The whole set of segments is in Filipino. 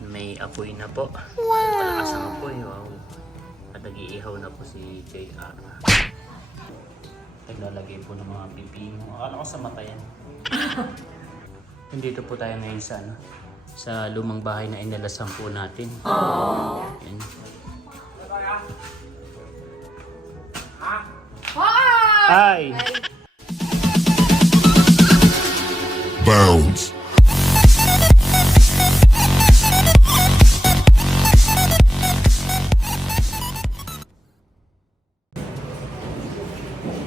May apoy na po. Malakas ang apoy. Wow. At nag-iihaw na po si JR. Naglalagay po ng mga pipino. Akala ko sa mata yan. Nandito po tayo ngayon sa sa lumang bahay na inalasan po natin. Yan. Hi! Bounce.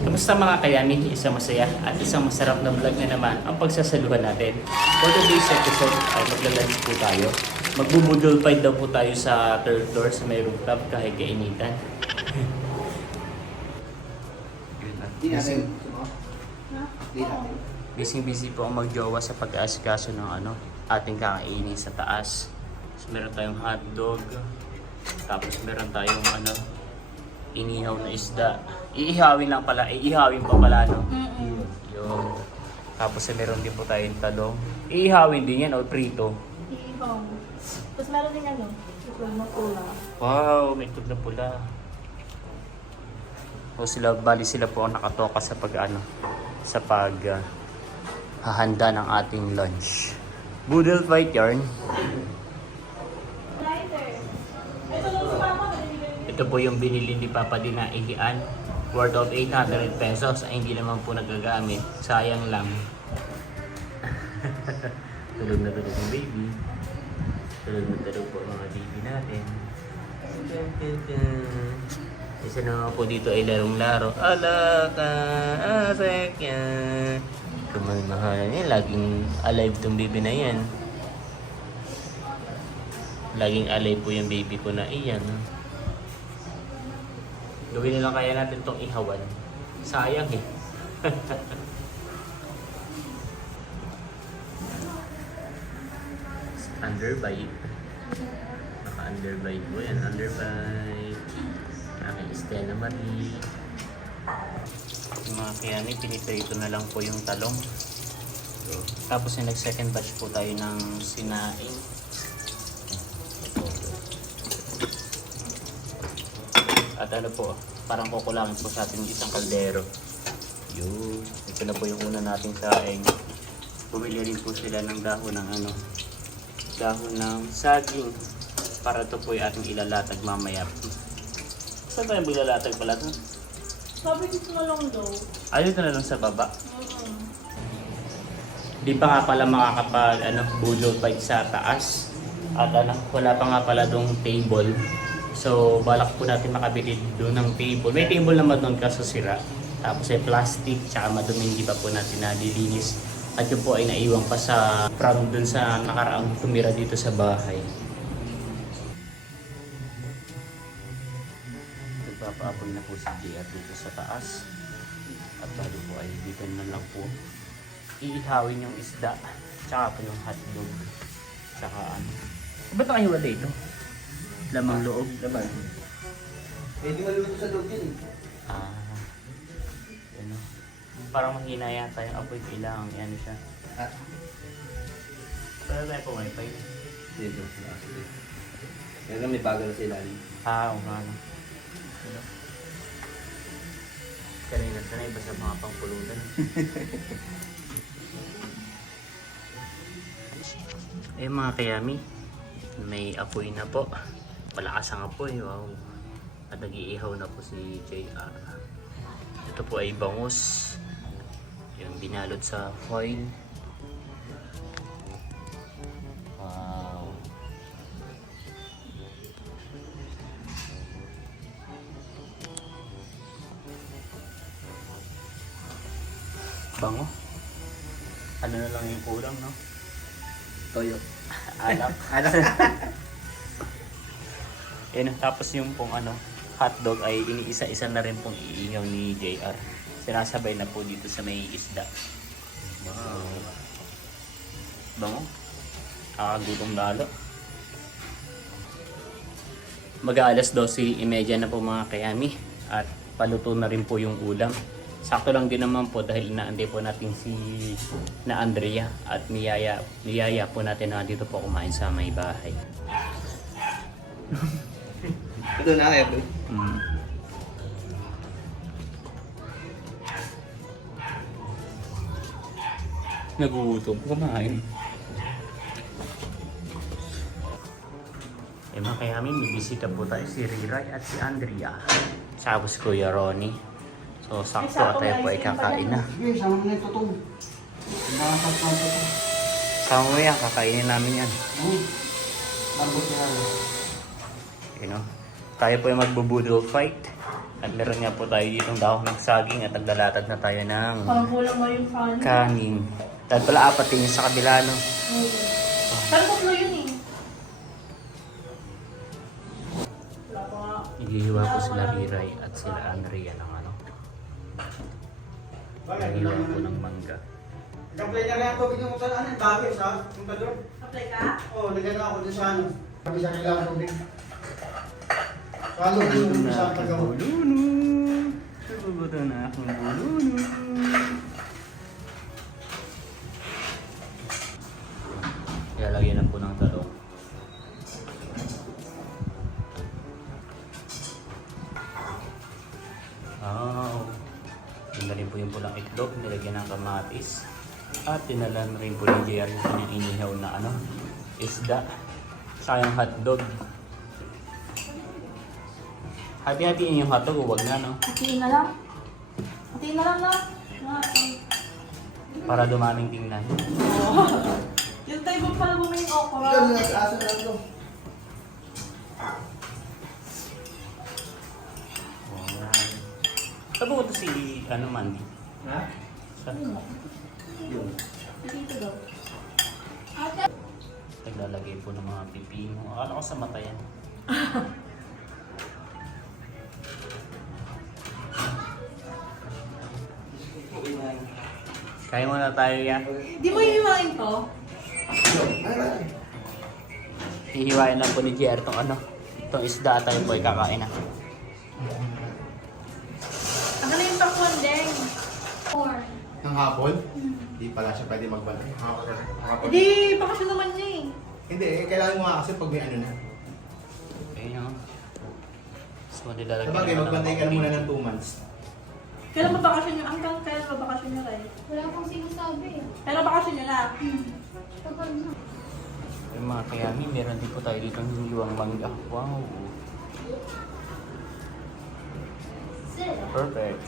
Kamusta mga kayami? Isang masaya at isang masarap na vlog na naman ang pagsasaluhan natin. For today's episode ay maglalunch po tayo. Magbubudol fight daw po tayo sa third floor sa may rooftop kahit kainitan. Busy po ang magjowa sa pag-aasikaso ng ating kakainin sa taas. So, meron tayong hotdog. Tapos meron tayong inihaw na isda. Iihawin lang pala, iihawin pa pala Yun. Tapos meron din po tayong talong. Iihawin din yan o prito. Iihaw. Tapos meron din itlog na pula. Wow, may itlog na pula. O bali sila po ang nakatoka sa hahanda ng ating lunch. Boodle fight yarn. Ito po yung binili ni Papa din na ihian. Worth of 800 pesos. Ay hindi naman po nagagamit. Sayang lang. Tulog na tulog yung baby. Tulog na tulog po mga baby natin. Isa naman po dito ay larong-laro. Ala ka, asek yan. Kumalmahalan yan. Laging alive tong baby na yan. Laging alive po yung baby ko na iyan. Gawin na lang kaya natin itong ihawan. Sayang eh. Underbite. Naka-underbite po yan. Underbite. Aking Stella Marie. Yung mga kayami, piniprito na lang po yung talong. So, tapos yung nag-second batch po tayo ng sinaing. At parang kukulangin po sa ating isang kaldero. Yun. Ito na po yung una nating saing. Bumili rin po sila ng dahon ng dahon ng saging. Para ito po yung ating ilalatag mamaya. Saan tayo maglalatag pala ito? Sabi dito na lang daw. Dito na lang sa baba. Di pa nga pala budol fight sa taas. At wala pa nga pala dong table. So, balak po natin makabili doon ng table. May table naman doon kaso sira. Tapos ay plastic, tsaka madumi, hindi pa po natin nalilinis. At yun po ay naiwan pa sa from doon sa nakaraang tumira dito sa bahay. Nagpapaapoy na po si JR dito sa taas. At bali po ay dito na lang po iihawin yung isda. Tsaka po yung hotdog. Tsaka ba't nakahiwalay ito? Lamang loob. Laman. Pwede maluto sa loob yun eh. Parang mahina yata yung apoy. Kailangan siya. Pwede tayo po wifi. Dito. Kaya may bago na sila. Oo nga. Sanay ba sa mga pangpulutan? Mga kayami, may apoy na po. Malakas ang apoy, wow. At nag-iihaw na po si JR. Ito po ay bangus. Yung binalot sa foil. Wow. Bango. Ano na lang yung kulang, no? Toyo. Alak. Tapos yung pong hotdog ay iniisa-isa na rin pong iihaw ni JR. Sinasabay na po dito sa may isda. Wow. Bango. Gutom lalo. Mag-aalas 12:30 na po mga kayami. At paluto na rin po yung ulam. sakto lang din naman po dahil inaantay po natin si na Andrea at niyaya po natin na dito po kumain sa may bahay. Ito na kayo. Mm. Nagugutom, kumain. Eh mga kayamin, may bisita po tayo si Riray at si Andrea. Tapos Kuya Ronnie. So sakto at tayo po ay kakain na. Sige, sama mo na ito itong. Nakakasal ko ito. Sama mo yan, kakainin namin yan. Lambot na lang. You know? Tayo po ay magbo-boodle fight. At meron nga po tayo ditong dahon ng saging at naglalatag na tayo ng Parang kulang mo yung fan. kanin. Dahil pala apat din yung sa kabila, no? Pero tatlo yun eh. Wala pa nga. Ihihiwa ko sila Riray at sila Andrea ng ano. Ihihiwa ko ng mangga. Nag-apply na rin ako, bigyan mo sa ano, bagay sa punta doon. Apply ka? Oo, lagyan na ako doon sa ano. Sabi sa kailangan tubig. Salo din Gutom yung na sa aking tagaw. buluno. Gutom na aking buluno. Ilalagyan na po ng talong. Wow. Dinala rin po yung pulang itlog, nilagyan ng kamatis. At dinala na rin po ni JR yung kanyang inihaw na ano, isda. Sayang hotdog. Hati-hatiin yung hotdog, huwag na no. Hatiin na lang. Hatiin na lang na. Para dumaming tingnan. Yung tayo pala bumili ko okra. Yan, nag-asa na ito. Saan po ito si ano, Mandy? Ha? Saan? Yun. Dito daw. Naglalagay po ng mga pipino. Akala ko sa mata yan. Kaya muna tayo yan. Di mo hihiwain to? Hihiwain lang po ni JR itong ano. Itong isda at tayo po ay kakain na. Ang na yung pakwan, Deng. Ng hapon? Hindi pala siya pwede magbalik. Hapon. Hindi, bakasyon naman niya eh. Hindi, kailangan mo nga kasi pag may ano na. Ayun o. So, nilalagyan Sabagay, na ng magbantay ka mga muna ng 2 months. Kailan ba bakasyon nyo? Hanggang kailan ba bakasyon nyo, Ray? Wala akong sinasabi. Kailan bakasyon nyo na? Tagal na. Yung mga kayami, meron din po tayo dito ng hiniwang mangga. Wow! Perfect!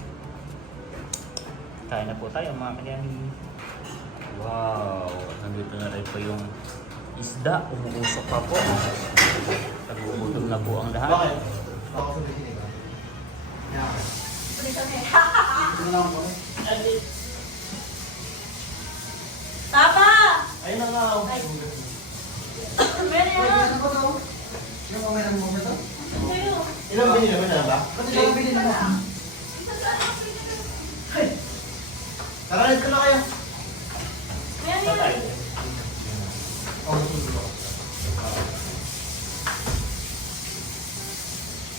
Kain na po tayo mga kayami. Wow! Nandito na rin po yung isda. Umuusok pa po. Nagugutom na po ang lahat. Bakit? Ako sa bigyan ka. Yan. Ito na ako. Papa! Ayun na nga ako. Meron yan! Ano ba ito? Yung mga may mo ito? Sa'yo. Ilang bilhin naman na ba? Ba't ilang bilhin naman? Hey! Tara, dito na kayo. Meron yan! Oh, gusto ko.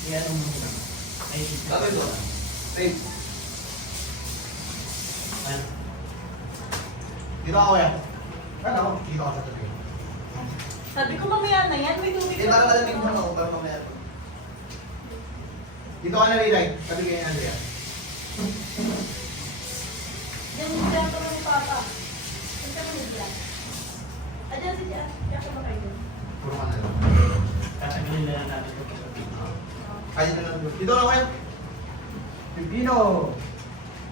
Yan ang mga. Ay, bakit ito? Hey. Ayan. Dito ako yan. Ano ako? Dito ako sa tabi. Sabi ko mamaya na yan, may tubig Eh, parang malamig mo ako, parang mamaya. Dito ka na, Rilay. Sabi kayo yan, Andrea. Diyan yung siyempre ni Papa. Saan ka naman dyan? Diyan si Diyan. Diyan ka ba kayo? Puro ka na lang. Kasabilin na lang natin ito. Kaya na lang. Dito na kayo. Pipino!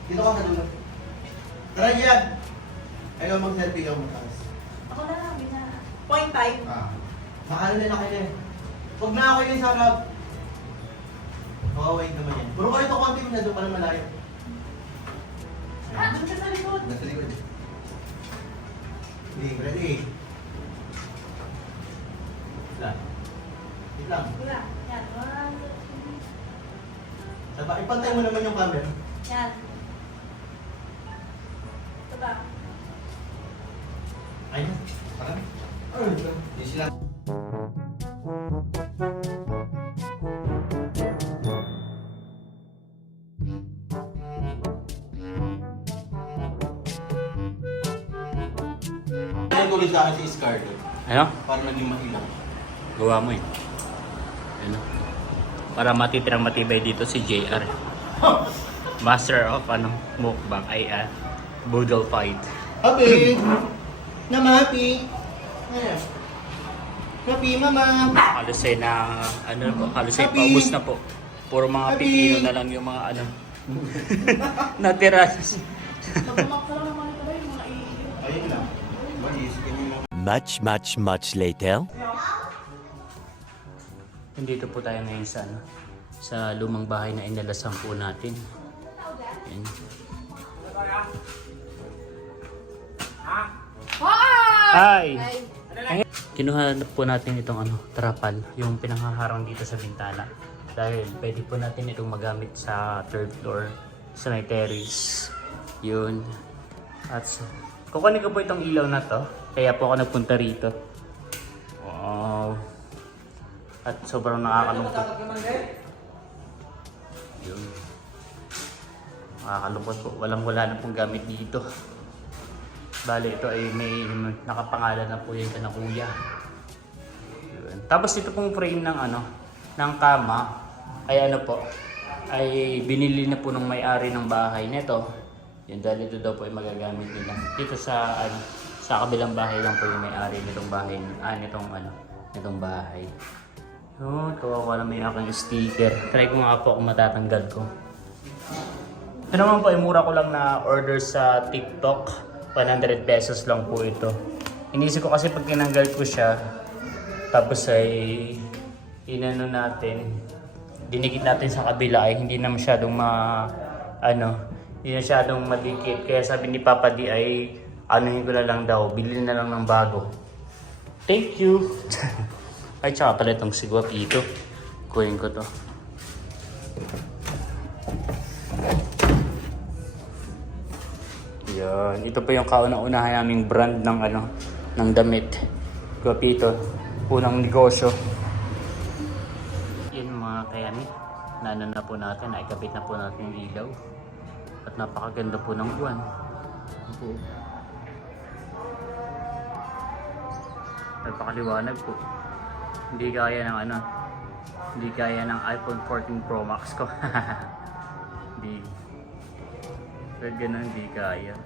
Dito ka sa dulo. Tara yan! Ayaw mag-selfie ka mo taas. Ako na lang, bina. Point time. Makano na kayo eh. Huwag na ako yung sarap. Wait naman yan. Puro ka ito konti mo na doon ka na malayo. Doon ka sa likod. Nasa likod. Hindi, ready. Wait lang. Wala. Yan. Diba, ipantay mo naman yung camera. Yan. Ito ba? Ayun. Parang. Yung sila. huli sa akin si Scarlett. Ano? Para naging mahilang. Gawa mo eh. Ano? Para matibay dito si JR. Master of mukbang ay Boodle Fight. Happy! Namapi! Ayan. Happy, mama! Halos ay halos ay Happy. paubos na po. Puro mga Happy. pipino na lang yung mga natira. Nabumak ka lang naman ito yung mga iyo. Ayun lang. Malis, ganyan lang. Much later. Nandito po tayo ngayon sa lumang bahay na inalasan po natin. Yan. Hi! Kinuha po natin itong trapal, yung pinanghaharang dito sa bintana. Dahil pwede po natin itong magamit sa third floor, sa may terrace. Yun. At kukunin ko po itong ilaw na to. Kaya po ako nagpunta rito. Wow. At sobrang nakakalungkot. Yun. Nakakalungkot po. Wala na pong gamit dito. Bale, ito ay may nakapangalan na po yung na kuya. Yun. Tapos ito pong frame ng kama ay ay binili na po ng may-ari ng bahay nito. Yun, dahil ito daw po ay magagamit nila. Dito sa sa kabilang bahay lang po yung may-ari nitong bahay, nitong bahay. Yun, kawawa na may aking sticker. Try ko nga po kung matatanggal ko. Ito naman po ay mura ko lang na order sa TikTok. 100 pesos lang po ito. Inisip ko kasi pag tinanggal ko siya, tapos ay dinikit natin sa kabila ay hindi na masyadong hindi na masyadong madikit. Kaya sabi ni Papa D ay anuhin ko na lang daw, bilhin na lang ng bago. Thank you! Ay, tsaka pala itong sigwapito. Kuhin ko to. Yan. Ito pa yung kauna-unahan naming brand ng damit. Guapito. Unang negosyo. Yan mga kayami. Na po natin. Naikabit na po natin yung ilaw. At napakaganda po ng buwan. Napakaliwanag po. Hindi kaya ng iPhone 14 Pro Max ko. Hindi. Pero ganun, hindi kaya.